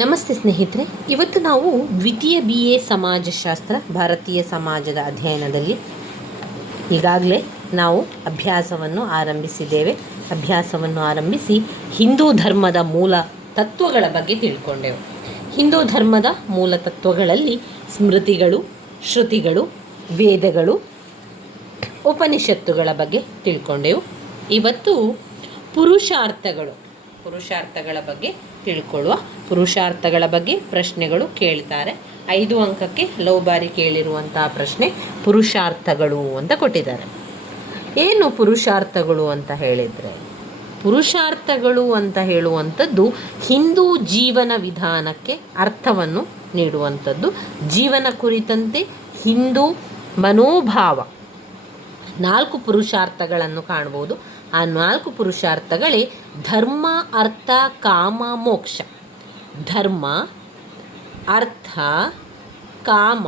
ನಮಸ್ತೆ ಸ್ನೇಹಿತರೆ, ಇವತ್ತು ನಾವು ದ್ವಿತೀಯ BA ಸಮಾಜಶಾಸ್ತ್ರ ಭಾರತೀಯ ಸಮಾಜದ ಅಧ್ಯಯನದಲ್ಲಿ ಈಗಾಗಲೇ ನಾವು ಅಭ್ಯಾಸವನ್ನು ಆರಂಭಿಸಿ ಹಿಂದೂ ಧರ್ಮದ ಮೂಲ ತತ್ವಗಳ ಬಗ್ಗೆ ತಿಳ್ಕೊಂಡೆವು. ಹಿಂದೂ ಧರ್ಮದ ಮೂಲ ತತ್ವಗಳಲ್ಲಿ ಸ್ಮೃತಿಗಳು, ಶ್ರುತಿಗಳು, ವೇದಗಳು, ಉಪನಿಷತ್ತುಗಳ ಬಗ್ಗೆ ತಿಳ್ಕೊಂಡೆವು. ಇವತ್ತು ಪುರುಷಾರ್ಥಗಳ ಬಗ್ಗೆ ತಿಳ್ಕೊಳ್ಳುವ. ಪುರುಷಾರ್ಥಗಳ ಬಗ್ಗೆ ಪ್ರಶ್ನೆಗಳು ಕೇಳ್ತಾರೆ. 5 ಅಂಕಕ್ಕೆ ಹಲವು ಬಾರಿ ಕೇಳಿರುವಂತಹ ಪ್ರಶ್ನೆ ಪುರುಷಾರ್ಥಗಳು ಅಂತ ಕೊಟ್ಟಿದ್ದಾರೆ. ಏನು ಪುರುಷಾರ್ಥಗಳು ಅಂತ ಹೇಳಿದರೆ, ಪುರುಷಾರ್ಥಗಳು ಅಂತ ಹೇಳುವಂಥದ್ದು ಹಿಂದೂ ಜೀವನ ವಿಧಾನಕ್ಕೆ ಅರ್ಥವನ್ನು ನೀಡುವಂಥದ್ದು. ಜೀವನ ಕುರಿತಂತೆ ಹಿಂದೂ ಮನೋಭಾವ 4 ಪುರುಷಾರ್ಥಗಳನ್ನು ಕಾಣ್ಬೋದು. ಆ 4 ಪುರುಷಾರ್ಥಗಳೇ ಧರ್ಮ, ಅರ್ಥ, ಕಾಮ, ಮೋಕ್ಷ. ಧರ್ಮ, ಅರ್ಥ, ಕಾಮ,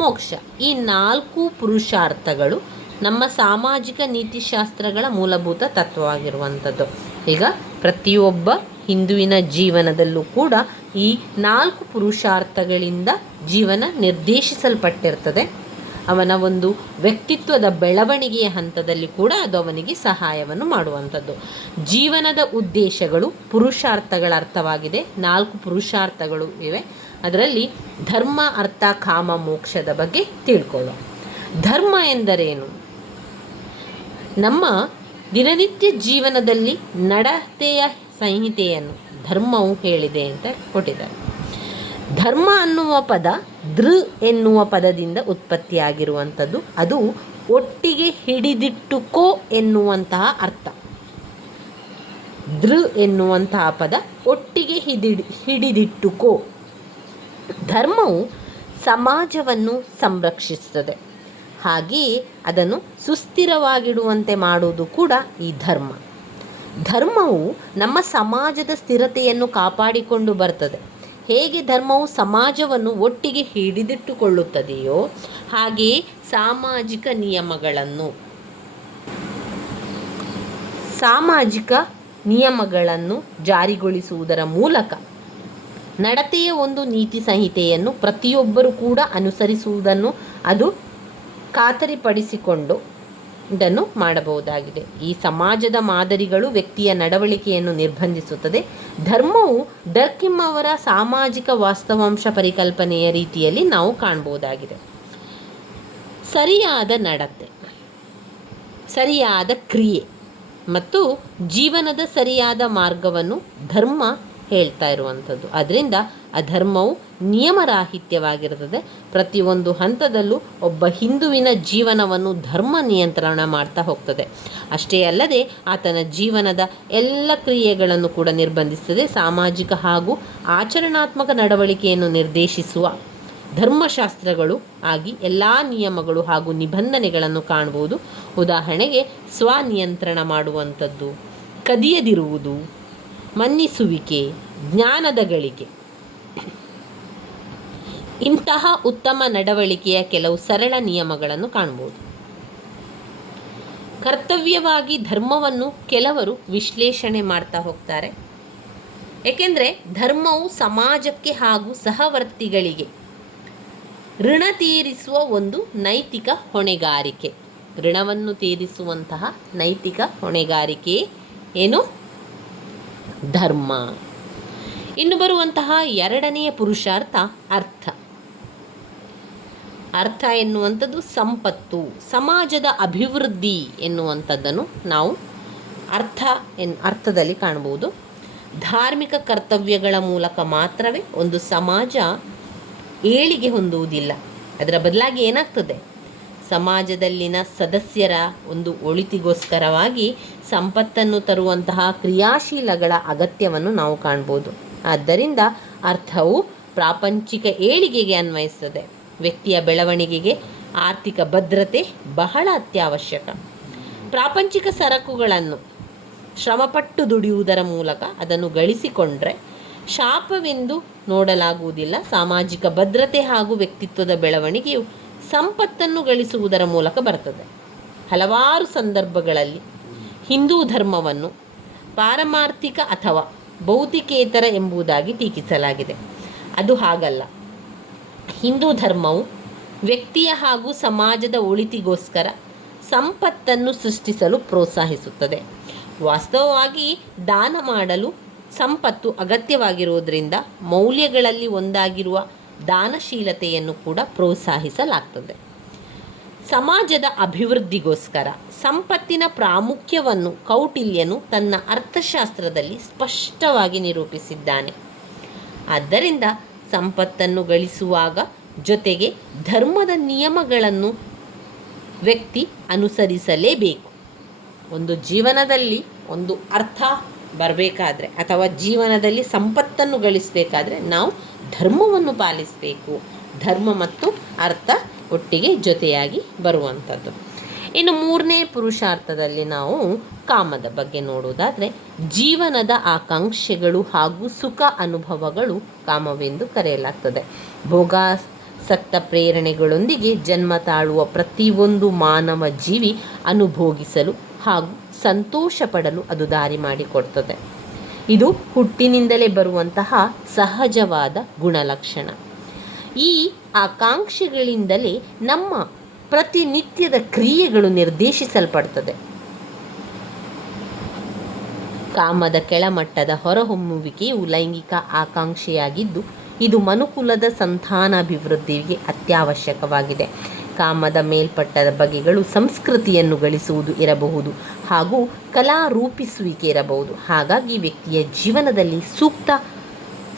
ಮೋಕ್ಷ ಈ 4 ಪುರುಷಾರ್ಥಗಳು ನಮ್ಮ ಸಾಮಾಜಿಕ ನೀತಿಶಾಸ್ತ್ರಗಳ ಮೂಲಭೂತ ತತ್ವವಾಗಿರುವಂಥದ್ದು. ಈಗ ಪ್ರತಿಯೊಬ್ಬ ಹಿಂದುವಿನ ಜೀವನದಲ್ಲೂ ಕೂಡ ಈ 4 ಪುರುಷಾರ್ಥಗಳಿಂದ ಜೀವನ ನಿರ್ದೇಶಿಸಲ್ಪಟ್ಟಿರ್ತದೆ. ಅವನ ಒಂದು ವ್ಯಕ್ತಿತ್ವದ ಬೆಳವಣಿಗೆಯ ಹಂತದಲ್ಲಿ ಕೂಡ ಅದು ಅವನಿಗೆ ಸಹಾಯವನ್ನು ಮಾಡುವಂಥದ್ದು. ಜೀವನದ ಉದ್ದೇಶಗಳು ಪುರುಷಾರ್ಥಗಳ ಅರ್ಥವಾಗಿದೆ. 4 ಪುರುಷಾರ್ಥಗಳು ಇವೆ. ಅದರಲ್ಲಿ ಧರ್ಮ, ಅರ್ಥ, ಕಾಮ, ಮೋಕ್ಷದ ಬಗ್ಗೆ ತಿಳ್ಕೊಳ್ಳೋಣ. ಧರ್ಮ ಎಂದರೇನು? ನಮ್ಮ ದಿನನಿತ್ಯ ಜೀವನದಲ್ಲಿ ನಡತೆಯ ಸಂಹಿತೆಯನ್ನು ಧರ್ಮವು ಹೇಳಿದೆ ಅಂತ ಕೊಟ್ಟಿದ್ದಾರೆ. ಧರ್ಮ ಅನ್ನುವ ಪದ ದೃ ಎನ್ನುವ ಪದದಿಂದ ಉತ್ಪತ್ತಿಯಾಗಿರುವಂಥದ್ದು. ಅದು ಒಟ್ಟಿಗೆ ಹಿಡಿದಿಟ್ಟುಕೋ ಎನ್ನುವಂತಹ ಅರ್ಥ. ದೃ ಎನ್ನುವಂತಹ ಪದ ಒಟ್ಟಿಗೆ ಹಿಡಿದಿಟ್ಟುಕೋ. ಧರ್ಮವು ಸಮಾಜವನ್ನು ಸಂರಕ್ಷಿಸುತ್ತದೆ. ಹಾಗೆಯೇ ಅದನ್ನು ಸುಸ್ಥಿರವಾಗಿಡುವಂತೆ ಮಾಡುವುದು ಕೂಡ ಈ ಧರ್ಮ. ಧರ್ಮವು ನಮ್ಮ ಸಮಾಜದ ಸ್ಥಿರತೆಯನ್ನು ಕಾಪಾಡಿಕೊಂಡು ಬರ್ತದೆ. ಹೇಗೆ ಧರ್ಮವು ಸಮಾಜವನ್ನು ಒಟ್ಟಿಗೆ ಹಿಡಿದಿಟ್ಟುಕೊಳ್ಳುತ್ತದೆಯೋ ಹಾಗೆಯೇ ಸಾಮಾಜಿಕ ನಿಯಮಗಳನ್ನು ಜಾರಿಗೊಳಿಸುವುದರ ಮೂಲಕ ನಡತೆಯ ಒಂದು ನೀತಿ ಸಂಹಿತೆಯನ್ನು ಪ್ರತಿಯೊಬ್ಬರೂ ಕೂಡ ಅನುಸರಿಸುವುದನ್ನು ಅದು ಖಾತರಿಪಡಿಸಿಕೊಂಡು ಇದನ್ನು ಮಾಡಬಹುದಾಗಿದೆ. ಈ ಸಮಾಜದ ಮಾದರಿಗಳು ವ್ಯಕ್ತಿಯ ನಡವಳಿಕೆಯನ್ನು ನಿರ್ಬಂಧಿಸುತ್ತದೆ. ಧರ್ಮವು ಡರ್ಕಿಮ್ ಅವರ ಸಾಮಾಜಿಕ ವಾಸ್ತವಾಂಶ ಪರಿಕಲ್ಪನೆಯ ರೀತಿಯಲ್ಲಿ ನಾವು ಕಾಣಬಹುದಾಗಿದೆ. ಸರಿಯಾದ ನಡತೆ, ಸರಿಯಾದ ಕ್ರಿಯೆ ಮತ್ತು ಜೀವನದ ಸರಿಯಾದ ಮಾರ್ಗವನ್ನು ಧರ್ಮ ಹೇಳ್ತಾ ಇರುವಂಥದ್ದು. ಅದರಿಂದ ಅಧರ್ಮವು ನಿಯಮರಾಹಿತ್ಯವಾಗಿರುತ್ತದೆ. ಪ್ರತಿಯೊಂದು ಹಂತದಲ್ಲೂ ಒಬ್ಬ ಹಿಂದುವಿನ ಜೀವನವನ್ನು ಧರ್ಮ ನಿಯಂತ್ರಣ ಮಾಡ್ತಾ ಹೋಗ್ತದೆ. ಅಷ್ಟೇ ಅಲ್ಲದೆ ಆತನ ಜೀವನದ ಎಲ್ಲ ಕ್ರಿಯೆಗಳನ್ನು ಕೂಡ ನಿರ್ಬಂಧಿಸ್ತದೆ. ಸಾಮಾಜಿಕ ಹಾಗೂ ಆಚರಣಾತ್ಮಕ ನಡವಳಿಕೆಯನ್ನು ನಿರ್ದೇಶಿಸುವ ಧರ್ಮಶಾಸ್ತ್ರಗಳು ಆಗಿ ಎಲ್ಲ ನಿಯಮಗಳು ಹಾಗೂ ನಿಬಂಧನೆಗಳನ್ನು ಕಾಣಬಹುದು. ಉದಾಹರಣೆಗೆ ಸ್ವನಿಯಂತ್ರಣ ಮಾಡುವಂಥದ್ದು, ಕದಿಯದಿರುವುದು, ಮನ್ನಿಸುವಿಕೆ, ಜ್ಞಾನದ ಗಳಿಕೆ. ಇಂತಹ ಉತ್ತಮ ನಡವಳಿಕೆಯ ಕೆಲವು ಸರಳ ನಿಯಮಗಳನ್ನು ಕಾಣಬಹುದು. ಕರ್ತವ್ಯವಾಗಿ ಧರ್ಮವನ್ನು ಕೆಲವರು ವಿಶ್ಲೇಷಣೆ ಮಾಡ್ತಾ ಹೋಗ್ತಾರೆ. ಏಕೆಂದರೆ ಧರ್ಮವು ಸಮಾಜಕ್ಕೆ ಹಾಗೂ ಸಹವರ್ತಿಗಳಿಗೆ ಋಣ ತೀರಿಸುವ ಒಂದು ನೈತಿಕ ಹೊಣೆಗಾರಿಕೆ. ಋಣವನ್ನು ತೀರಿಸುವಂತಹ ನೈತಿಕ ಹೊಣೆಗಾರಿಕೆ ಏನು? ಧರ್ಮ. ಇನ್ನು ಬರುವಂತಹ 2ನೆಯ ಪುರುಷಾರ್ಥ ಅರ್ಥ. ಅರ್ಥ ಎನ್ನುವಂಥದ್ದು ಸಂಪತ್ತು, ಸಮಾಜದ ಅಭಿವೃದ್ಧಿ ಎನ್ನುವಂಥದ್ದನ್ನು ನಾವು ಅರ್ಥದಲ್ಲಿ ಕಾಣಬಹುದು. ಧಾರ್ಮಿಕ ಕರ್ತವ್ಯಗಳ ಮೂಲಕ ಮಾತ್ರವೇ ಒಂದು ಸಮಾಜ ಏಳಿಗೆ ಹೊಂದುವುದಿಲ್ಲ. ಅದರ ಬದಲಾಗಿ ಏನಾಗ್ತದೆ, ಸಮಾಜದಲ್ಲಿನ ಸದಸ್ಯರ ಒಂದು ಒಳಿತಿಗೋಸ್ಕರವಾಗಿ ಸಂಪತ್ತನ್ನು ತರುವಂತಹ ಕ್ರಿಯಾಶೀಲಗಳ ಅಗತ್ಯವನ್ನು ನಾವು ಕಾಣ್ಬೋದು. ಆದ್ದರಿಂದ ಅರ್ಥವು ಪ್ರಾಪಂಚಿಕ ಏಳಿಗೆಗೆ ಅನ್ವಯಿಸ್ತದೆ. ವ್ಯಕ್ತಿಯ ಬೆಳವಣಿಗೆಗೆ ಆರ್ಥಿಕ ಭದ್ರತೆ ಬಹಳ ಅತ್ಯವಶ್ಯಕ. ಪ್ರಾಪಂಚಿಕ ಸರಕುಗಳನ್ನು ಶ್ರಮಪಟ್ಟು ದುಡಿಯುವುದರ ಮೂಲಕ ಅದನ್ನು ಗಳಿಸಿಕೊಂಡ್ರೆ ಶಾಪವೆಂದು ನೋಡಲಾಗುವುದಿಲ್ಲ. ಸಾಮಾಜಿಕ ಭದ್ರತೆ ಹಾಗೂ ವ್ಯಕ್ತಿತ್ವದ ಬೆಳವಣಿಗೆಯು ಸಂಪತ್ತನ್ನು ಗಳಿಸುವುದರ ಮೂಲಕ ಬರ್ತದೆ. ಹಲವಾರು ಸಂದರ್ಭಗಳಲ್ಲಿ ಹಿಂದೂ ಧರ್ಮವನ್ನು ಪಾರಮಾರ್ಥಿಕ ಅಥವಾ ಭೌತಿಕೇತರ ಎಂಬುದಾಗಿ ಟೀಕಿಸಲಾಗಿದೆ. ಅದು ಹಾಗಲ್ಲ. ಹಿಂದೂ ಧರ್ಮವು ವ್ಯಕ್ತಿಯ ಹಾಗೂ ಸಮಾಜದ ಒಳಿತಿಗೋಸ್ಕರ ಸಂಪತ್ತನ್ನು ಸೃಷ್ಟಿಸಲು ಪ್ರೋತ್ಸಾಹಿಸುತ್ತದೆ. ವಾಸ್ತವವಾಗಿ ದಾನ ಮಾಡಲು ಸಂಪತ್ತು ಅಗತ್ಯವಾಗಿರುವುದರಿಂದ ಮೌಲ್ಯಗಳಲ್ಲಿ ಒಂದಾಗಿರುವ ದಾನಶೀಲತೆಯನ್ನು ಕೂಡ ಪ್ರೋತ್ಸಾಹಿಸಲಾಗ್ತದೆ. ಸಮಾಜದ ಅಭಿವೃದ್ಧಿಗೋಸ್ಕರ ಸಂಪತ್ತಿನ ಪ್ರಾಮುಖ್ಯವನ್ನು ಕೌಟಿಲ್ಯನು ತನ್ನ ಅರ್ಥಶಾಸ್ತ್ರದಲ್ಲಿ ಸ್ಪಷ್ಟವಾಗಿ ನಿರೂಪಿಸಿದ್ದಾನೆ. ಆದ್ದರಿಂದ ಸಂಪತ್ತನ್ನು ಗಳಿಸುವಾಗ ಜೊತೆಗೆ ಧರ್ಮದ ನಿಯಮಗಳನ್ನು ವ್ಯಕ್ತಿ ಅನುಸರಿಸಲೇಬೇಕು. ಒಂದು ಜೀವನದಲ್ಲಿ ಒಂದು ಅರ್ಥ ಬರಬೇಕಾದ್ರೆ ಅಥವಾ ಜೀವನದಲ್ಲಿ ಸಂಪತ್ತನ್ನು ಗಳಿಸಬೇಕಾದ್ರೆ ನಾವು ಧರ್ಮವನ್ನು ಪಾಲಿಸಬೇಕು. ಧರ್ಮ ಮತ್ತು ಅರ್ಥ ಒಟ್ಟಿಗೆ ಜೊತೆಯಾಗಿ ಬರುವಂಥದ್ದು. ಇನ್ನು ಮೂರನೇ ಪುರುಷಾರ್ಥದಲ್ಲಿ ನಾವು ಕಾಮದ ಬಗ್ಗೆ ನೋಡುವುದಾದರೆ, ಜೀವನದ ಆಕಾಂಕ್ಷೆಗಳು ಹಾಗೂ ಸುಖ ಅನುಭವಗಳು ಕಾಮವೆಂದು ಕರೆಯಲಾಗ್ತದೆ. ಭೋಗಾಸಕ್ತ ಪ್ರೇರಣೆಗಳೊಂದಿಗೆ ಜನ್ಮ ತಾಳುವ ಪ್ರತಿಯೊಂದು ಮಾನವ ಜೀವಿ ಅನುಭೋಗಿಸಲು ಹಾಗೂ ಸಂತೋಷ ಪಡಲು ಅದು ದಾರಿ ಮಾಡಿಕೊಡ್ತದೆ. ಇದು ಹುಟ್ಟಿನಿಂದಲೇ ಬರುವಂತಹ ಸಹಜವಾದ ಗುಣಲಕ್ಷಣ. ಈ ಆಕಾಂಕ್ಷೆಗಳಿಂದಲೇ ನಮ್ಮ ಪ್ರತಿನಿತ್ಯದ ಕ್ರಿಯೆಗಳು ನಿರ್ದೇಶಿಸಲ್ಪಡ್ತದೆ. ಕಾಮದ ಕೆಳಮಟ್ಟದ ಹೊರಹೊಮ್ಮುವಿಕೆಯು ಲೈಂಗಿಕ ಆಕಾಂಕ್ಷೆಯಾಗಿದ್ದು, ಇದು ಮನುಕುಲದ ಸಂತಾನಾಭಿವೃದ್ಧಿಗೆ ಅತ್ಯವಶ್ಯಕವಾಗಿದೆ. ಕಾಮದ ಮೇಲ್ಪಟ್ಟದ ಬಗೆಗಳು ಸಂಸ್ಕೃತಿಯನ್ನು ಗಳಿಸುವುದು ಇರಬಹುದು ಹಾಗೂ ಕಲಾ ರೂಪಿಸುವಿಕೆ ಇರಬಹುದು. ಹಾಗಾಗಿ ವ್ಯಕ್ತಿಯ ಜೀವನದಲ್ಲಿ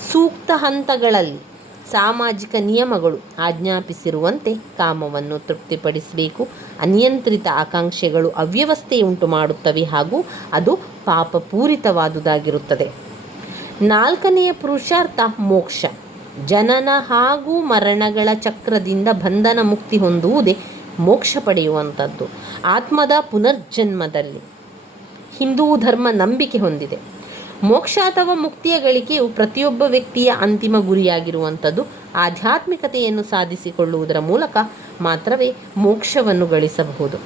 ಸೂಕ್ತ ಹಂತಗಳಲ್ಲಿ ಸಾಮಾಜಿಕ ನಿಯಮಗಳು ಆಜ್ಞಾಪಿಸಿರುವಂತೆ ಕಾಮವನ್ನು ತೃಪ್ತಿಪಡಿಸಬೇಕು. ಅನಿಯಂತ್ರಿತ ಆಕಾಂಕ್ಷೆಗಳು ಅವ್ಯವಸ್ಥೆಯುಂಟು ಮಾಡುತ್ತವೆ ಹಾಗೂ ಅದು ಪಾಪಪೂರಿತವಾದುದಾಗಿರುತ್ತದೆ. ನಾಲ್ಕನೆಯ ಪುರುಷಾರ್ಥ ಮೋಕ್ಷ. ಜನನ ಹಾಗೂ ಮರಣಗಳ ಚಕ್ರದಿಂದ ಬಂಧನ ಮುಕ್ತಿ ಹೊಂದುವುದೇ ಮೋಕ್ಷ ಪಡೆಯುವಂಥದ್ದು. ಆತ್ಮದ ಪುನರ್ಜನ್ಮದಲ್ಲಿ ಹಿಂದೂ ಧರ್ಮ ನಂಬಿಕೆ ಹೊಂದಿದೆ. ಮೋಕ್ಷ ಅಥವಾ ಮುಕ್ತಿಯ ಗಳಿಕೆಯು ಪ್ರತಿಯೊಬ್ಬ ವ್ಯಕ್ತಿಯ ಅಂತಿಮ ಗುರಿಯಾಗಿರುವಂಥದ್ದು. ಆಧ್ಯಾತ್ಮಿಕತೆಯನ್ನು ಸಾಧಿಸಿಕೊಳ್ಳುವುದರ ಮೂಲಕ ಮಾತ್ರವೇ ಮೋಕ್ಷವನ್ನು ಗಳಿಸಬಹುದು.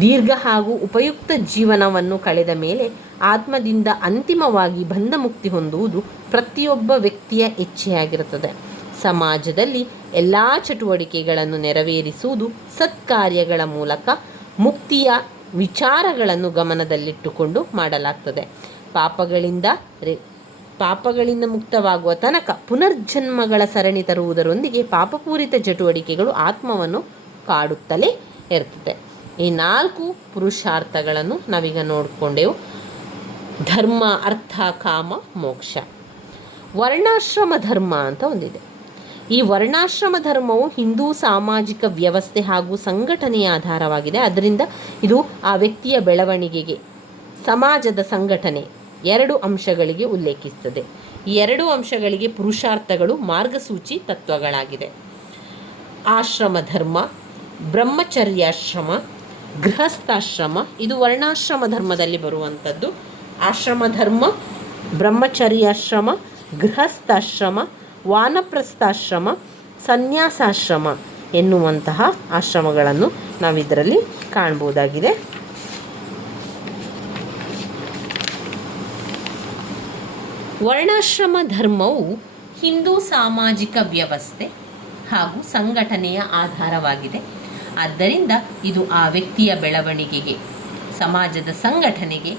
ದೀರ್ಘ ಹಾಗೂ ಉಪಯುಕ್ತ ಜೀವನವನ್ನು ಕಳೆದ ಮೇಲೆ ಆತ್ಮದಿಂದ ಅಂತಿಮವಾಗಿ ಬಂಧ ಮುಕ್ತಿ ಹೊಂದುವುದು ಪ್ರತಿಯೊಬ್ಬ ವ್ಯಕ್ತಿಯ ಇಚ್ಛೆಯಾಗಿರುತ್ತದೆ. ಸಮಾಜದಲ್ಲಿ ಎಲ್ಲ ಚಟುವಟಿಕೆಗಳನ್ನು ನೆರವೇರಿಸುವುದು ಸತ್ಕಾರ್ಯಗಳ ಮೂಲಕ ಮುಕ್ತಿಯ ವಿಚಾರಗಳನ್ನು ಗಮನದಲ್ಲಿಟ್ಟುಕೊಂಡು ಮಾಡಲಾಗ್ತದೆ. ಪಾಪಗಳಿಂದ ಮುಕ್ತವಾಗುವ ತನಕ ಪುನರ್ಜನ್ಮಗಳ ಸರಣಿ ತರುವುದರೊಂದಿಗೆ ಪಾಪಪೂರಿತ ಚಟುವಟಿಕೆಗಳು ಆತ್ಮವನ್ನು ಕಾಡುತ್ತಲೇ ಇರ್ತದೆ. ಈ 4 ಪುರುಷಾರ್ಥಗಳನ್ನು ನಾವೀಗ ನೋಡಿಕೊಂಡೆವು. ಧರ್ಮ, ಅರ್ಥ, ಕಾಮ, ಮೋಕ್ಷ. ವರ್ಣಾಶ್ರಮ ಧರ್ಮ ಅಂತ ಒಂದಿದೆ. ಈ ವರ್ಣಾಶ್ರಮ ಧರ್ಮವು ಹಿಂದೂ ಸಾಮಾಜಿಕ ವ್ಯವಸ್ಥೆ ಹಾಗೂ ಸಂಘಟನೆಯ ಆಧಾರವಾಗಿದೆ. ಅದರಿಂದ ಇದು ಆ ವ್ಯಕ್ತಿಯ ಬೆಳವಣಿಗೆಗೆ, ಸಮಾಜದ ಸಂಘಟನೆ 2 ಅಂಶಗಳಿಗೆ ಉಲ್ಲೇಖಿಸುತ್ತದೆ. ಈ 2 ಅಂಶಗಳಿಗೆ ಪುರುಷಾರ್ಥಗಳು ಮಾರ್ಗಸೂಚಿ ತತ್ವಗಳಾಗಿದೆ. ಆಶ್ರಮ ಧರ್ಮ, ಬ್ರಹ್ಮಚರ್ಯಾಶ್ರಮ, ಗೃಹಸ್ಥಾಶ್ರಮ. ಇದು ವರ್ಣಾಶ್ರಮ ಧರ್ಮದಲ್ಲಿ ಬರುವಂಥದ್ದು. ಆಶ್ರಮ ಧರ್ಮ, ಬ್ರಹ್ಮಚರ್ಯಾಶ್ರಮ, ಗೃಹಸ್ಥಾಶ್ರಮ, ವಾನಪ್ರಸ್ಥಾಶ್ರಮ, ಸನ್ಯಾಸಾಶ್ರಮ ಎನ್ನುವಂತಹ ಆಶ್ರಮಗಳನ್ನು ನಾವಿದರಲ್ಲಿ ಕಾಣ್ಬೋದಾಗಿದೆ. ವರ್ಣಾಶ್ರಮ ಧರ್ಮವು ಹಿಂದೂ ಸಾಮಾಜಿಕ ವ್ಯವಸ್ಥೆ ಹಾಗೂ ಸಂಘಟನೆಯ ಆಧಾರವಾಗಿದೆ. ಆದ್ದರಿಂದ ಇದು ಆ ವ್ಯಕ್ತಿಯ ಬೆಳವಣಿಗೆಗೆ, ಸಮಾಜದ ಸಂಘಟನೆಗೆ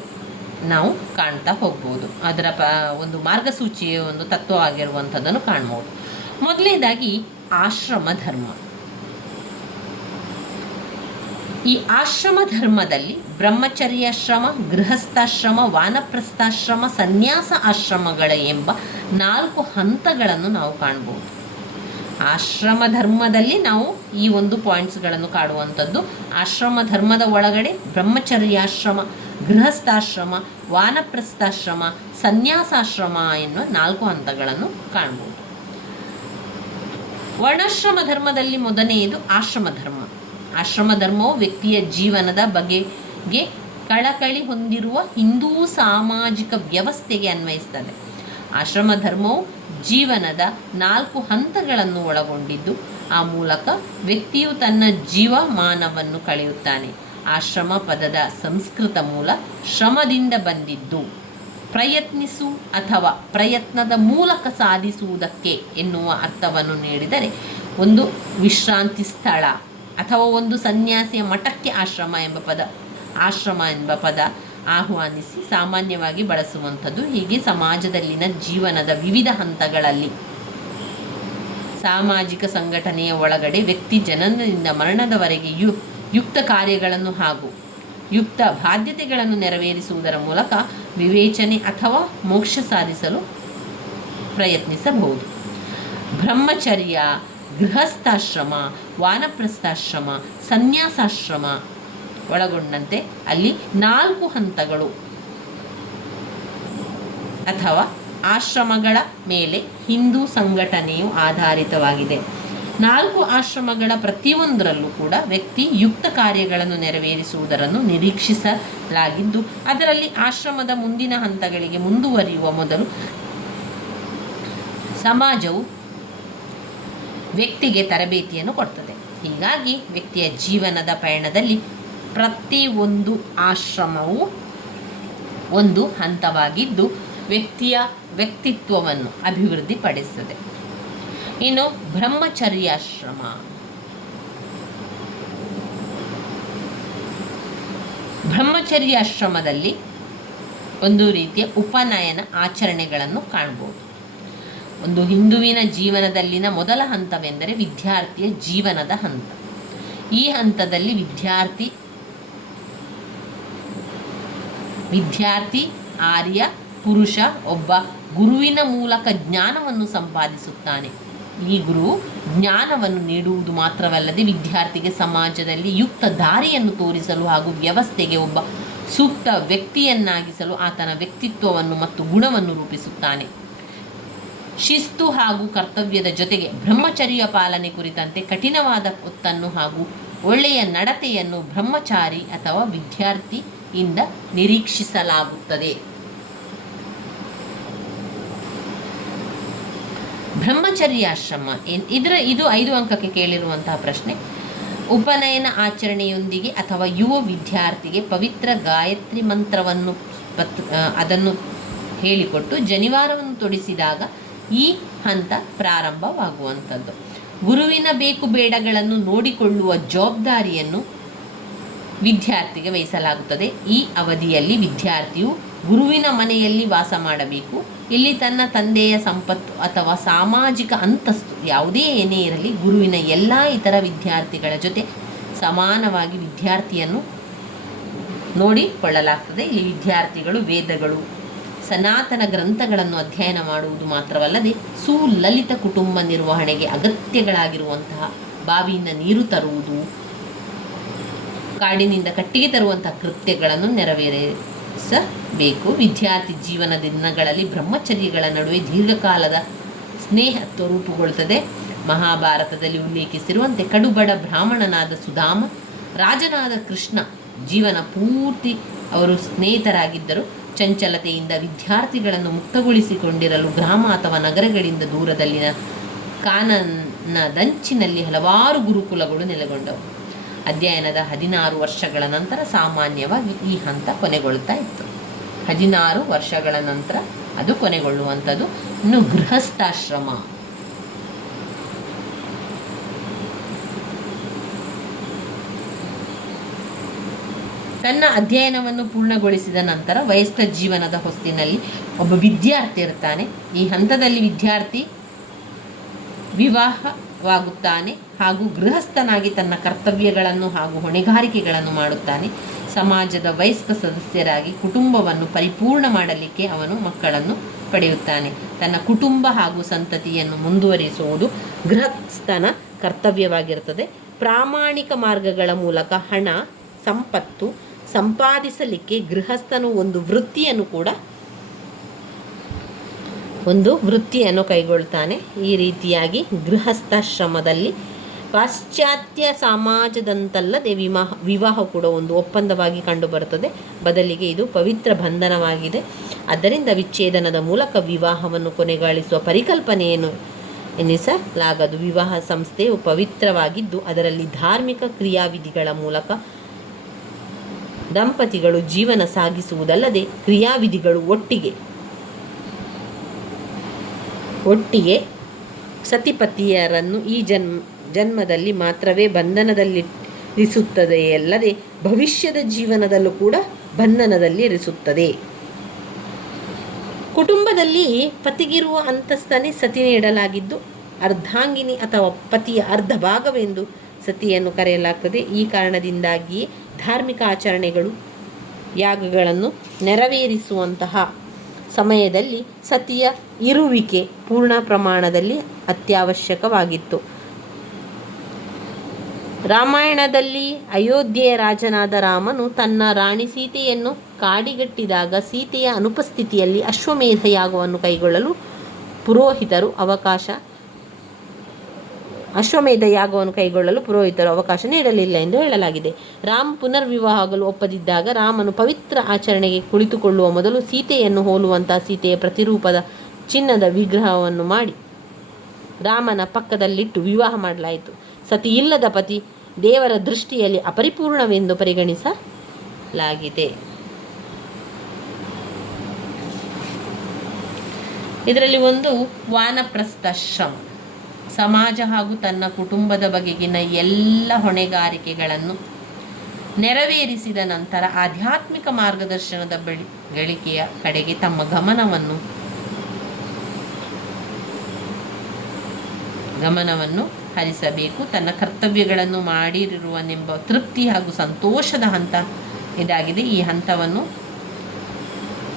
ನಾವು ಕಾಣ್ತಾ ಹೋಗ್ಬೋದು. ಅದರ ಒಂದು ಮಾರ್ಗಸೂಚಿಯ ಒಂದು ತತ್ವವಾಗಿರುವಂಥದ್ದನ್ನು ಕಾಣ್ಬೋದು. ಮೊದಲನೇದಾಗಿ ಆಶ್ರಮ ಧರ್ಮ. ಈ ಆಶ್ರಮ ಧರ್ಮದಲ್ಲಿ ಬ್ರಹ್ಮಚರ್ಯಾಶ್ರಮ, ಗೃಹಸ್ಥಾಶ್ರಮ, ವಾನಪ್ರಸ್ಥಾಶ್ರಮ, ಸನ್ಯಾಸ ಆಶ್ರಮಗಳ ಎಂಬ 4 ಹಂತಗಳನ್ನು ನಾವು ಕಾಣ್ಬೋದು. ಆಶ್ರಮ ಧರ್ಮದಲ್ಲಿ ನಾವು ಈ ಒಂದು ಪಾಯಿಂಟ್ಸ್ಗಳನ್ನು ಕಾಡುವಂಥದ್ದು. ಆಶ್ರಮ ಧರ್ಮದ ಒಳಗಡೆ ಬ್ರಹ್ಮಚರ್ಯಾಶ್ರಮ, ಗೃಹಸ್ಥಾಶ್ರಮ, ವಾನಪ್ರಸ್ಥಾಶ್ರಮ, ಸನ್ಯಾಸಾಶ್ರಮ ಎನ್ನುವ 4 ಹಂತಗಳನ್ನು ಕಾಣ್ಬೋದು. ವರ್ಣಾಶ್ರಮ ಧರ್ಮದಲ್ಲಿ ಮೊದಲನೆಯದು ಆಶ್ರಮ ಧರ್ಮ. ಆಶ್ರಮ ಧರ್ಮವು ವ್ಯಕ್ತಿಯ ಜೀವನದ ಬಗೆಗೆ ಕಳಕಳಿ ಹೊಂದಿರುವ ಹಿಂದೂ ಸಾಮಾಜಿಕ ವ್ಯವಸ್ಥೆಗೆ ಅನ್ವಯಿಸ್ತದೆ. ಆಶ್ರಮ ಧರ್ಮವು ಜೀವನದ 4 ಹಂತಗಳನ್ನು ಒಳಗೊಂಡಿದ್ದು, ಆ ಮೂಲಕ ವ್ಯಕ್ತಿಯು ತನ್ನ ಜೀವಮಾನವನ್ನು ಕಳೆಯುತ್ತಾನೆ. ಆಶ್ರಮ ಪದದ ಸಂಸ್ಕೃತ ಮೂಲ ಶ್ರಮದಿಂದ ಬಂದಿದ್ದು. ಪ್ರಯತ್ನಿಸು ಅಥವಾ ಪ್ರಯತ್ನದ ಮೂಲಕ ಸಾಧಿಸುವುದಕ್ಕೆ ಎನ್ನುವ ಅರ್ಥವನ್ನು ನೀಡಿದರೆ, ಒಂದು ವಿಶ್ರಾಂತಿ ಸ್ಥಳ ಅಥವಾ ಒಂದು ಸನ್ಯಾಸಿಯ ಮಠಕ್ಕೆ ಆಶ್ರಮ ಎಂಬ ಪದ ಆಹ್ವಾನಿಸಿ ಸಾಮಾನ್ಯವಾಗಿ ಬಳಸುವಂಥದ್ದು. ಹೀಗೆ ಸಮಾಜದಲ್ಲಿನ ಜೀವನದ ವಿವಿಧ ಹಂತಗಳಲ್ಲಿ ಸಾಮಾಜಿಕ ಸಂಘಟನೆಯ ಒಳಗಡೆ ವ್ಯಕ್ತಿ ಜನನದಿಂದ ಮರಣದವರೆಗೆ ಯುಕ್ತ ಕಾರ್ಯಗಳನ್ನು ಹಾಗೂ ಯುಕ್ತ ಬಾಧ್ಯತೆಗಳನ್ನು ನೆರವೇರಿಸುವುದರ ಮೂಲಕ ವಿವೇಚನೆ ಅಥವಾ ಮೋಕ್ಷ ಸಾಧಿಸಲು ಪ್ರಯತ್ನಿಸಬಹುದು. ಬ್ರಹ್ಮಚರ್ಯ, ಗೃಹಸ್ಥಾಶ್ರಮ, ವಾನಪ್ರಸ್ಥಾಶ್ರಮ, ಸನ್ಯಾಸಾಶ್ರಮ ಒಳಗೊಂಡಂತೆ ಅಲ್ಲಿ 4 ಹಂತಗಳು ಅಥವಾ ಆಶ್ರಮಗಳ ಮೇಲೆ ಹಿಂದೂ ಸಂಘಟನೆಯು ಆಧಾರಿತವಾಗಿದೆ. 4 ಆಶ್ರಮಗಳ ಪ್ರತಿಯೊಂದರಲ್ಲೂ ಕೂಡ ವ್ಯಕ್ತಿ ಯುಕ್ತ ಕಾರ್ಯಗಳನ್ನು ನೆರವೇರಿಸುವುದನ್ನು ನಿರೀಕ್ಷಿಸಲಾಗಿದ್ದು, ಅದರಲ್ಲಿ ಆಶ್ರಮದ ಮುಂದಿನ ಹಂತಗಳಿಗೆ ಮುಂದುವರಿಯುವ ಮೊದಲು ಸಮಾಜವು ವ್ಯಕ್ತಿಗೆ ತರಬೇತಿಯನ್ನು ಕೊಡ್ತದೆ. ಹೀಗಾಗಿ ವ್ಯಕ್ತಿಯ ಜೀವನದ ಪಯಣದಲ್ಲಿ ಪ್ರತಿಯೊಂದು ಆಶ್ರಮವು ಒಂದು ಹಂತವಾಗಿದ್ದು ವ್ಯಕ್ತಿಯ ವ್ಯಕ್ತಿತ್ವವನ್ನು ಅಭಿವೃದ್ಧಿಪಡಿಸುತ್ತದೆ. ಇನ್ನು ಬ್ರಹ್ಮಚರ್ಯಾಶ್ರಮ. ಬ್ರಹ್ಮಚರ್ಯಾಶ್ರಮದಲ್ಲಿ ಒಂದು ರೀತಿಯ ಉಪನಯನ ಆಚರಣೆಗಳನ್ನು ಕಾಣಬಹುದು. ಒಂದು ಹಿಂದುವಿನ ಜೀವನದಲ್ಲಿನ ಮೊದಲ ಹಂತವೆಂದರೆ ವಿದ್ಯಾರ್ಥಿಯ ಜೀವನದ ಹಂತ. ಈ ಹಂತದಲ್ಲಿ ವಿದ್ಯಾರ್ಥಿ ಆರ್ಯ ಪುರುಷ ಒಬ್ಬ ಗುರುವಿನ ಮೂಲಕ ಜ್ಞಾನವನ್ನು ಸಂಪಾದಿಸುತ್ತಾನೆ. ಈ ಗುರು ಜ್ಞಾನವನ್ನು ನೀಡುವುದು ಮಾತ್ರವಲ್ಲದೆ ವಿದ್ಯಾರ್ಥಿಗೆ ಸಮಾಜದಲ್ಲಿ ಯುಕ್ತ ದಾರಿಯನ್ನು ತೋರಿಸಲು ಹಾಗೂ ವ್ಯವಸ್ಥೆಗೆ ಒಬ್ಬ ಸೂಕ್ತ ವ್ಯಕ್ತಿಯನ್ನಾಗಿಸಲು ಆತನ ವ್ಯಕ್ತಿತ್ವವನ್ನು ಮತ್ತು ಗುಣವನ್ನು ರೂಪಿಸುತ್ತಾನೆ. ಶಿಸ್ತು ಹಾಗೂ ಕರ್ತವ್ಯದ ಜೊತೆಗೆ ಬ್ರಹ್ಮಚರ್ಯ ಪಾಲನೆ ಕುರಿತಂತೆ ಕಠಿಣವಾದ ಒತ್ತನ್ನು ಹಾಗೂ ಒಳ್ಳೆಯ ನಡತೆಯನ್ನು ಬ್ರಹ್ಮಚಾರಿ ಅಥವಾ ವಿದ್ಯಾರ್ಥಿಯಿಂದ ನಿರೀಕ್ಷಿಸಲಾಗುತ್ತದೆ. ಬ್ರಹ್ಮಚರ್ಯಾಶ್ರಮ ಇದು 5 ಅಂಕಕ್ಕೆ ಕೇಳಿರುವಂತಹ ಪ್ರಶ್ನೆ. ಉಪನಯನ ಆಚರಣೆಯೊಂದಿಗೆ ಅಥವಾ ಯುವ ವಿದ್ಯಾರ್ಥಿಗೆ ಪವಿತ್ರ ಗಾಯತ್ರಿ ಮಂತ್ರವನ್ನು ಅದನ್ನು ಹೇಳಿಕೊಟ್ಟು ಜನಿವಾರವನ್ನು ತೊಡಿಸಿದಾಗ ಈ ಹಂತ ಪ್ರಾರಂಭವಾಗುವಂಥದ್ದು. ಗುರುವಿನ ಬೇಕು ಬೇಡಗಳನ್ನು ನೋಡಿಕೊಳ್ಳುವ ಜವಾಬ್ದಾರಿಯನ್ನು ವಿದ್ಯಾರ್ಥಿಗೆ ವಹಿಸಲಾಗುತ್ತದೆ. ಈ ಅವಧಿಯಲ್ಲಿ ವಿದ್ಯಾರ್ಥಿಯು ಗುರುವಿನ ಮನೆಯಲ್ಲಿ ವಾಸ ಮಾಡಬೇಕು. ಇಲ್ಲಿ ತನ್ನ ತಂದೆಯ ಸಂಪತ್ತು ಅಥವಾ ಸಾಮಾಜಿಕ ಅಂತಸ್ತು ಯಾವುದೇ ಏನೇ ಇರಲಿ, ಗುರುವಿನ ಎಲ್ಲ ಇತರ ವಿದ್ಯಾರ್ಥಿಗಳ ಜೊತೆ ಸಮಾನವಾಗಿ ವಿದ್ಯಾರ್ಥಿಯನ್ನು ನೋಡಿಕೊಳ್ಳಲಾಗ್ತದೆ. ಇಲ್ಲಿ ವಿದ್ಯಾರ್ಥಿಗಳು ವೇದಗಳು, ಸನಾತನ ಗ್ರಂಥಗಳನ್ನು ಅಧ್ಯಯನ ಮಾಡುವುದು ಮಾತ್ರವಲ್ಲದೆ ಸುಲಲಿತ ಕುಟುಂಬ ನಿರ್ವಹಣೆಗೆ ಅಗತ್ಯಗಳಾಗಿರುವಂತಹ ಬಾವಿಯಿಂದ ನೀರು ತರುವುದು, ಕಾಡಿನಿಂದ ಕಟ್ಟಿಗೆ ತರುವಂತಹ ಕೃತ್ಯಗಳನ್ನು ನೆರವೇರಿಸಬೇಕು. ವಿದ್ಯಾರ್ಥಿ ಜೀವನ ದಿನಗಳಲ್ಲಿ ಬ್ರಹ್ಮಚರ್ಯಗಳ ನಡುವೆ ದೀರ್ಘಕಾಲದ ಸ್ನೇಹತ್ವ ರೂಪುಗೊಳ್ಳುತ್ತದೆ. ಮಹಾಭಾರತದಲ್ಲಿ ಉಲ್ಲೇಖಿಸಿರುವಂತೆ ಕಡುಬಡ ಬ್ರಾಹ್ಮಣನಾದ ಸುಧಾಮ, ರಾಜನಾದ ಕೃಷ್ಣ ಜೀವನ ಪೂರ್ತಿ ಅವರು ಸ್ನೇಹಿತರಾಗಿದ್ದರು. ಚಂಚಲತೆಯಿಂದ ವಿದ್ಯಾರ್ಥಿಗಳನ್ನು ಮುಕ್ತಗೊಳಿಸಿಕೊಂಡಿರಲು ಗ್ರಾಮ ಅಥವಾ ನಗರಗಳಿಂದ ದೂರದಲ್ಲಿನ ಕಾನನದಂಚಿನಲ್ಲಿ ಹಲವಾರು ಗುರುಕುಲಗಳು ನೆಲೆಗೊಂಡವು. ಅಧ್ಯಯನದ 16 ವರ್ಷಗಳ ನಂತರ ಸಾಮಾನ್ಯವಾಗಿ ಈ ಹಂತ ಕೊನೆಗೊಳ್ತಾ ಇತ್ತು. 16 ವರ್ಷಗಳ ನಂತರ ಅದು ಕೊನೆಗೊಳ್ಳುವಂಥದ್ದು. ಇನ್ನು ಗೃಹಸ್ಥಾಶ್ರಮ. ತನ್ನ ಅಧ್ಯಯನವನ್ನು ಪೂರ್ಣಗೊಳಿಸಿದ ನಂತರ ವಯಸ್ಕ ಜೀವನದ ಹೊಸ್ತಿನಲ್ಲಿ ಒಬ್ಬ ವಿದ್ಯಾರ್ಥಿ ಇರ್ತಾನೆ. ಈ ಹಂತದಲ್ಲಿ ವಿದ್ಯಾರ್ಥಿ ವಿವಾಹವಾಗುತ್ತಾನೆ ಹಾಗೂ ಗೃಹಸ್ಥನಾಗಿ ತನ್ನ ಕರ್ತವ್ಯಗಳನ್ನು ಹಾಗೂ ಹೊಣೆಗಾರಿಕೆಗಳನ್ನು ಮಾಡುತ್ತಾನೆ. ಸಮಾಜದ ವಯಸ್ಕ ಸದಸ್ಯರಾಗಿ ಕುಟುಂಬವನ್ನು ಪರಿಪೂರ್ಣ ಮಾಡಲಿಕ್ಕೆ ಅವನು ಮಕ್ಕಳನ್ನು ಪಡೆಯುತ್ತಾನೆ. ತನ್ನ ಕುಟುಂಬ ಹಾಗೂ ಸಂತತಿಯನ್ನು ಮುಂದುವರಿಸುವುದು ಗೃಹಸ್ಥನ ಕರ್ತವ್ಯವಾಗಿರುತ್ತದೆ. ಪ್ರಾಮಾಣಿಕ ಮಾರ್ಗಗಳ ಮೂಲಕ ಹಣ, ಸಂಪತ್ತು ಸಂಪಾದಿಸಲಿಕ್ಕೆ ಗೃಹಸ್ಥನು ಒಂದು ವೃತ್ತಿಯನ್ನು ಕೈಗೊಳ್ತಾನೆ. ಈ ರೀತಿಯಾಗಿ ಗೃಹಸ್ಥಾಶ್ರಮದಲ್ಲಿ ಪಾಶ್ಚಾತ್ಯ ಸಮಾಜದಂತಲ್ಲದೆ ವಿವಾಹ ಕೂಡ ಒಂದು ಒಪ್ಪಂದವಾಗಿ ಕಂಡುಬರುತ್ತದೆ. ಬದಲಿಗೆ ಇದು ಪವಿತ್ರ ಬಂಧನವಾಗಿದೆ. ಆದ್ದರಿಂದ ವಿಚ್ಛೇದನದ ಮೂಲಕ ವಿವಾಹವನ್ನು ಕೊನೆಗಾಣಿಸುವ ಪರಿಕಲ್ಪನೆಯನ್ನು ಎನ್ನಿಸಲಾಗದು. ವಿವಾಹ ಸಂಸ್ಥೆಯು ಪವಿತ್ರವಾಗಿದ್ದು ಅದರಲ್ಲಿ ಧಾರ್ಮಿಕ ಕ್ರಿಯಾವಿಧಿಗಳ ಮೂಲಕ ದಂಪತಿಗಳು ಜೀವನ ಸಾಗಿಸುವುದಲ್ಲದೆ ಕ್ರಿಯಾವಿಧಿಗಳು ಒಟ್ಟಿಗೆ ಸತಿಪತಿಯರನ್ನು ಈ ಜನ್ಮದಲ್ಲಿ ಮಾತ್ರವೇ ಬಂಧನದಲ್ಲಿರಿಸುತ್ತದೆಯಲ್ಲದೆ ಭವಿಷ್ಯದ ಜೀವನದಲ್ಲೂ ಕೂಡ ಬಂಧನದಲ್ಲಿರಿಸುತ್ತದೆ. ಕುಟುಂಬದಲ್ಲಿ ಪತಿಗಿರುವ ಅಂತಸ್ತನೇ ಸತಿ ನೀಡಲಾಗಿದ್ದು, ಅರ್ಧಾಂಗಿನಿ ಅಥವಾ ಪತಿಯ ಅರ್ಧ ಭಾಗವೆಂದು ಸತಿಯನ್ನು ಕರೆಯಲಾಗ್ತದೆ. ಈ ಕಾರಣದಿಂದಾಗಿಯೇ ಧಾರ್ಮಿಕ ಆಚರಣೆಗಳು, ಯಾಗಗಳನ್ನು ನೆರವೇರಿಸುವಂತಹ ಸಮಯದಲ್ಲಿ ಸತಿಯ ಇರುವಿಕೆ ಪೂರ್ಣ ಪ್ರಮಾಣದಲ್ಲಿ ಅತ್ಯವಶ್ಯಕವಾಗಿತ್ತು. ರಾಮಾಯಣದಲ್ಲಿ ಅಯೋಧ್ಯೆಯ ರಾಜನಾದ ರಾಮನು ತನ್ನ ರಾಣಿ ಸೀತೆಯನ್ನು ಕಾಡಿಗಟ್ಟಿದಾಗ ಸೀತೆಯ ಅನುಪಸ್ಥಿತಿಯಲ್ಲಿ ಅಶ್ವಮೇಧ ಯಾಗವನ್ನು ಕೈಗೊಳ್ಳಲು ಪುರೋಹಿತರು ಅವಕಾಶ ನೀಡಲಿಲ್ಲ ಎಂದು ಹೇಳಲಾಗಿದೆ. ರಾಮ ಪುನರ್ವಿವಾಹಗಳು ಒಪ್ಪದಿದ್ದಾಗ ರಾಮನು ಪವಿತ್ರ ಆಚರಣೆಗೆ ಕುಳಿತುಕೊಳ್ಳುವ ಮೊದಲು ಸೀತೆಯನ್ನು ಹೋಲುವಂತಹ ಸೀತೆಯ ಪ್ರತಿರೂಪದ ಚಿನ್ನದ ವಿಗ್ರಹವನ್ನು ಮಾಡಿ ರಾಮನ ಪಕ್ಕದಲ್ಲಿಟ್ಟು ವಿವಾಹ ಮಾಡಲಾಯಿತು. ಸತಿ ಇಲ್ಲದ ಪತಿ ದೇವರ ದೃಷ್ಟಿಯಲ್ಲಿ ಅಪರಿಪೂರ್ಣವೆಂದು ಪರಿಗಣಿಸಲಾಗಿದೆ. ಇದರಲ್ಲಿ ಒಂದು ವಾನಪ್ರಸ್ಥಾಶ್ರಮ. ಸಮಾಜ ಹಾಗೂ ತನ್ನ ಕುಟುಂಬದ ಬಗೆಗಿನ ಎಲ್ಲ ಹೊಣೆಗಾರಿಕೆಗಳನ್ನು ನೆರವೇರಿಸಿದ ನಂತರ ಆಧ್ಯಾತ್ಮಿಕ ಮಾರ್ಗದರ್ಶನದ ಗಳಿಕೆಯ ಕಡೆಗೆ ತಮ್ಮ ಗಮನವನ್ನು ಹರಿಸಬೇಕು. ತನ್ನ ಕರ್ತವ್ಯಗಳನ್ನು ಮಾಡಿರುವನೆಂಬ ತೃಪ್ತಿ ಹಾಗೂ ಸಂತೋಷದ ಹಂತ ಇದಾಗಿದೆ. ಈ ಹಂತವನ್ನು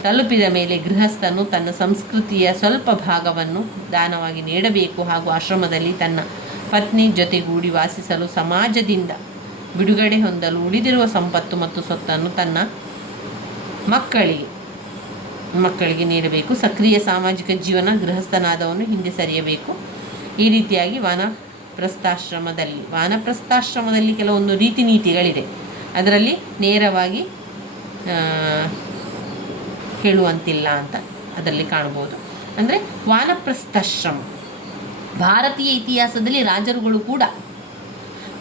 ತಲುಪಿದ ಮೇಲೆ ಗೃಹಸ್ಥನು ತನ್ನ ಸಂಸ್ಕೃತಿಯ ಸ್ವಲ್ಪ ಭಾಗವನ್ನು ದಾನವಾಗಿ ನೀಡಬೇಕು ಹಾಗೂ ಆಶ್ರಮದಲ್ಲಿ ತನ್ನ ಪತ್ನಿ ಜೊತೆಗೂಡಿ ವಾಸಿಸಲು ಸಮಾಜದಿಂದ ಬಿಡುಗಡೆ ಹೊಂದಲು ಉಳಿದಿರುವ ಸಂಪತ್ತು ಮತ್ತು ಸೊತ್ತನ್ನು ತನ್ನ ಮಕ್ಕಳಿಗೆ ನೀಡಬೇಕು. ಸಕ್ರಿಯ ಸಾಮಾಜಿಕ ಜೀವನ ಗೃಹಸ್ಥನಾದವನು ಹಿಂದೆ ಸರಿಯಬೇಕು. ಈ ರೀತಿಯಾಗಿ ವಾನಪ್ರಸ್ಥಾಶ್ರಮದಲ್ಲಿ ಕೆಲವೊಂದು ರೀತಿ ನೀತಿಗಳಿದೆ. ಅದರಲ್ಲಿ ನೇರವಾಗಿ ಹೇಳುವಂತಿಲ್ಲ ಅಂತ ಅದರಲ್ಲಿ ಕಾಣ್ಬೋದು. ಅಂದರೆ ವಾನಪ್ರಸ್ಥಾಶ್ರಮ ಭಾರತೀಯ ಇತಿಹಾಸದಲ್ಲಿ ರಾಜರುಗಳು ಕೂಡ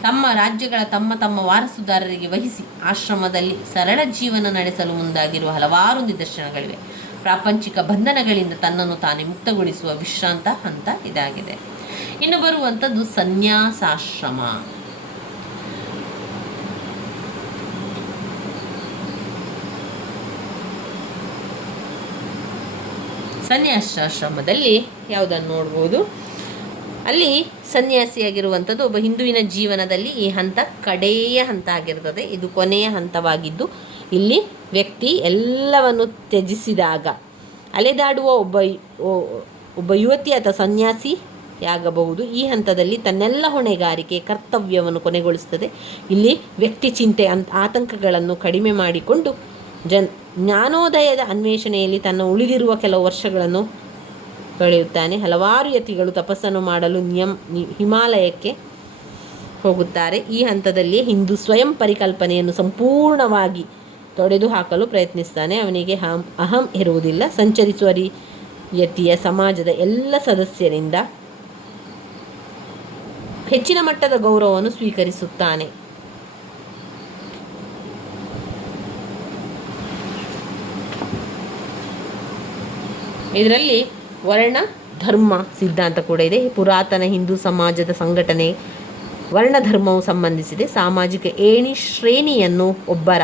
ತಮ್ಮ ರಾಜ್ಯಗಳ ತಮ್ಮ ವಾರಸುದಾರರಿಗೆ ವಹಿಸಿ ಆಶ್ರಮದಲ್ಲಿ ಸರಳ ಜೀವನ ನಡೆಸಲು ಮುಂದಾಗಿರುವ ಹಲವಾರು ನಿದರ್ಶನಗಳಿವೆ. ಪ್ರಾಪಂಚಿಕ ಬಂಧನಗಳಿಂದ ತನ್ನನ್ನು ತಾನೇ ಮುಕ್ತಗೊಳಿಸುವ ವಿಶ್ರಾಂತ ಹಂತ ಇದಾಗಿದೆ. ಇನ್ನು ಬರುವಂಥದ್ದು ಸನ್ಯಾಸಾಶ್ರಮ. ಸನ್ಯಾಸಾಶ್ರಮದಲ್ಲಿ ಯಾವುದನ್ನು ನೋಡ್ಬೋದು, ಅಲ್ಲಿ ಸನ್ಯಾಸಿಯಾಗಿರುವಂಥದ್ದು ಒಬ್ಬ ಹಿಂದುವಿನ ಜೀವನದಲ್ಲಿ ಈ ಹಂತ ಕಡೆಯ ಹಂತ ಆಗಿರ್ತದೆ. ಇದು ಕೊನೆಯ ಹಂತವಾಗಿದ್ದು, ಇಲ್ಲಿ ವ್ಯಕ್ತಿ ಎಲ್ಲವನ್ನು ತ್ಯಜಿಸಿದಾಗ ಅಲೆದಾಡುವ ಒಬ್ಬ ಯುವತಿ ಅಥವಾ ಸನ್ಯಾಸಿಯಾಗಬಹುದು. ಈ ಹಂತದಲ್ಲಿ ತನ್ನೆಲ್ಲ ಹೊಣೆಗಾರಿಕೆ ಕರ್ತವ್ಯವನ್ನು ಕೊನೆಗೊಳಿಸುತ್ತದೆ. ಇಲ್ಲಿ ವ್ಯಕ್ತಿ ಚಿಂತೆ ಆತಂಕಗಳನ್ನು ಕಡಿಮೆ ಮಾಡಿಕೊಂಡು ಜ್ಞಾನೋದಯದ ಅನ್ವೇಷಣೆಯಲ್ಲಿ ತನ್ನ ಉಳಿದಿರುವ ಕೆಲವು ವರ್ಷಗಳನ್ನು ಕಳೆಯುತ್ತಾನೆ. ಹಲವಾರು ಯತಿಗಳು ತಪಸ್ಸನ್ನು ಮಾಡಲು ಹಿಮಾಲಯಕ್ಕೆ ಹೋಗುತ್ತಾರೆ. ಈ ಹಂತದಲ್ಲಿ ಹಿಂದೂ ಸ್ವಯಂ ಪರಿಕಲ್ಪನೆಯನ್ನು ಸಂಪೂರ್ಣವಾಗಿ ತೊಡೆದುಹಾಕಲು ಪ್ರಯತ್ನಿಸ್ತಾನೆ. ಅವನಿಗೆ ಅಹಂ ಇರುವುದಿಲ್ಲ. ಸಂಚರಿಸುವ ಯತಿಯ ಸಮಾಜದ ಎಲ್ಲ ಸದಸ್ಯರಿಂದ ಹೆಚ್ಚಿನ ಮಟ್ಟದ ಗೌರವವನ್ನು ಸ್ವೀಕರಿಸುತ್ತಾನೆ. ಇದರಲ್ಲಿ ವರ್ಣ ಧರ್ಮ ಸಿದ್ಧಾಂತ ಕೂಡ ಇದೆ. ಪುರಾತನ ಹಿಂದೂ ಸಮಾಜದ ಸಂಘಟನೆ ವರ್ಣಧರ್ಮವು ಸಂಬಂಧಿಸಿದೆ. ಸಾಮಾಜಿಕ ಶ್ರೇಣಿಯನ್ನು ಒಬ್ಬರ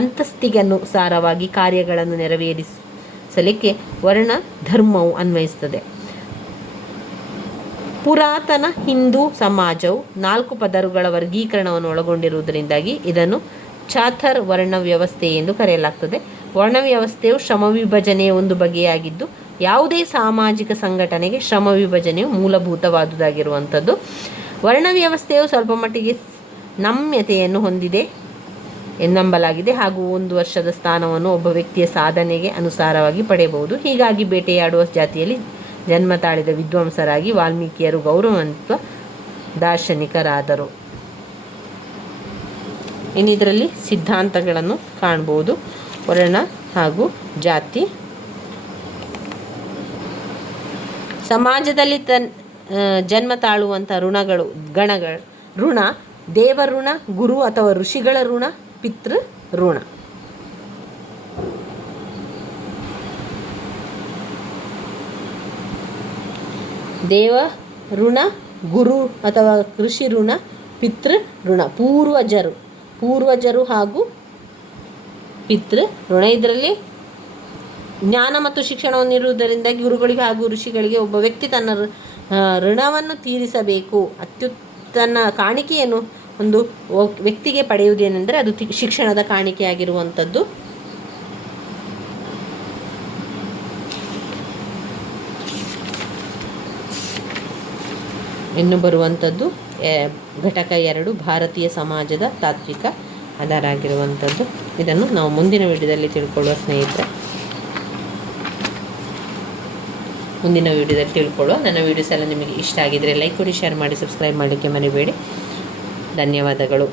ಅಂತಸ್ತಿಗನುಸಾರವಾಗಿ ಕಾರ್ಯಗಳನ್ನು ನೆರವೇರಿಸಲಿಕ್ಕೆ ವರ್ಣ ಧರ್ಮವು ಅನ್ವಯಿಸುತ್ತದೆ. ಪುರಾತನ ಹಿಂದೂ ಸಮಾಜವು 4 ಪದರುಗಳ ವರ್ಗೀಕರಣವನ್ನು ಒಳಗೊಂಡಿರುವುದರಿಂದಾಗಿ ಇದನ್ನು ಚಾಥರ್ ವರ್ಣ ವ್ಯವಸ್ಥೆ ಎಂದು ಕರೆಯಲಾಗ್ತದೆ. ವರ್ಣ ವ್ಯವಸ್ಥೆಯು ಶ್ರಮ ವಿಭಜನೆಯ ಒಂದು ಬಗೆಯಾಗಿದ್ದು, ಯಾವುದೇ ಸಾಮಾಜಿಕ ಸಂಘಟನೆಗೆ ಶ್ರಮ ವಿಭಜನೆಯು ಮೂಲಭೂತವಾದುದಾಗಿರುವಂಥದ್ದು. ವರ್ಣ ವ್ಯವಸ್ಥೆಯು ಸ್ವಲ್ಪ ಮಟ್ಟಿಗೆ ನಮ್ಯತೆಯನ್ನು ಹೊಂದಿದೆ ನಂಬಲಾಗಿದೆ ಹಾಗೂ 1 ವರ್ಷದ ಸ್ಥಾನವನ್ನು ಒಬ್ಬ ವ್ಯಕ್ತಿಯ ಸಾಧನೆಗೆ ಅನುಸಾರವಾಗಿ ಪಡೆಯಬಹುದು. ಹೀಗಾಗಿ ಬೇಟೆಯಾಡುವ ಜಾತಿಯಲ್ಲಿ ಜನ್ಮ ತಾಳಿದ ವಿದ್ವಾಂಸರಾಗಿ ವಾಲ್ಮೀಕಿಯರು ಗೌರವಾನ್ವಿತ ದಾರ್ಶನಿಕರಾದರು. ಇನ್ನಿದರಲ್ಲಿ ಸಿದ್ಧಾಂತಗಳನ್ನು ಕಾಣ್ಬೋದು. ವರ್ಣ ಹಾಗೂ ಜಾತಿ ಸಮಾಜದಲ್ಲಿ ಜನ್ಮ ತಾಳುವಂಥ ಋಣ ದೇವಋಣ, ಗುರು ಅಥವಾ ಋಷಿಗಳ ಋಣ, ಪಿತೃ ಋಣ. ದೇವ ಋಣ, ಗುರು ಅಥವಾ ಕೃಷಿ ಋಣ, ಪಿತೃ ಋಣ. ಪೂರ್ವಜರು ಹಾಗೂ ಪಿತೃ ಋಣ. ಇದರಲ್ಲಿ ಜ್ಞಾನ ಮತ್ತು ಶಿಕ್ಷಣವನ್ನಿರುವುದರಿಂದ ಗುರುಗಳಿಗೆ ಹಾಗೂ ಋಷಿಗಳಿಗೆ ಒಬ್ಬ ವ್ಯಕ್ತಿ ತನ್ನ ಋಣವನ್ನು ತೀರಿಸಬೇಕು. ಅತ್ಯುತ್ತಮ ಕಾಣಿಕೆಯನ್ನು ಒಂದು ವ್ಯಕ್ತಿಗೆ ಪಡೆಯುವುದೇನೆಂದರೆ ಅದು ಶಿಕ್ಷಣದ ಕಾಣಿಕೆಯಾಗಿರುವಂಥದ್ದು. ಇನ್ನು ಬರುವಂಥದ್ದು ಘಟಕ 2 ಭಾರತೀಯ ಸಮಾಜದ ತಾತ್ವಿಕ ಆಧಾರ ಆಗಿರುವಂಥದ್ದು. ಇದನ್ನು ನಾವು ಮುಂದಿನ ವಿಡಿಯೋದಲ್ಲಿ ತಿಳ್ಕೊಳ್ಳುವ ಸ್ನೇಹಿತರೆ. ನನ್ನ ವಿಡಿಯೋಸ್ ಎಲ್ಲ ನಿಮಗೆ ಇಷ್ಟ ಆಗಿದ್ದರೆ ಲೈಕ್ ಕೊಡಿ, ಶೇರ್ ಮಾಡಿ, ಸಬ್ಸ್ಕ್ರೈಬ್ ಮಾಡಲಿಕ್ಕೆ ಮರಿಬೇಡಿ. ಧನ್ಯವಾದಗಳು.